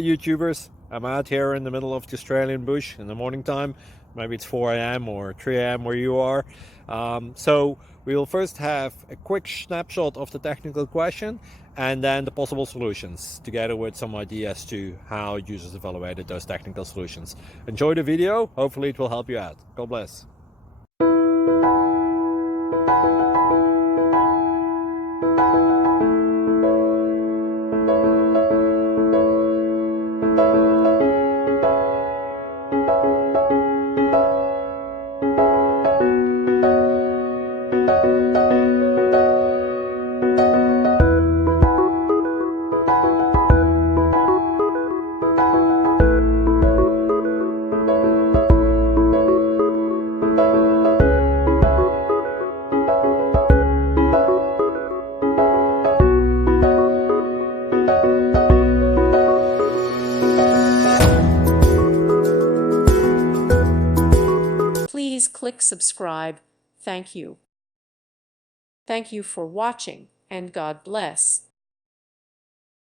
YouTubers. I'm out here in the middle of the Australian bush in the morning time. Maybe it's 4 a.m. or 3 a.m. where you are. So we will first have a quick snapshot of the technical question and then the possible solutions, together with some ideas to how users evaluated those technical solutions. Enjoy the video. Hopefully it will help you out. God bless. Please click subscribe. Thank you. Thank you for watching, and God bless.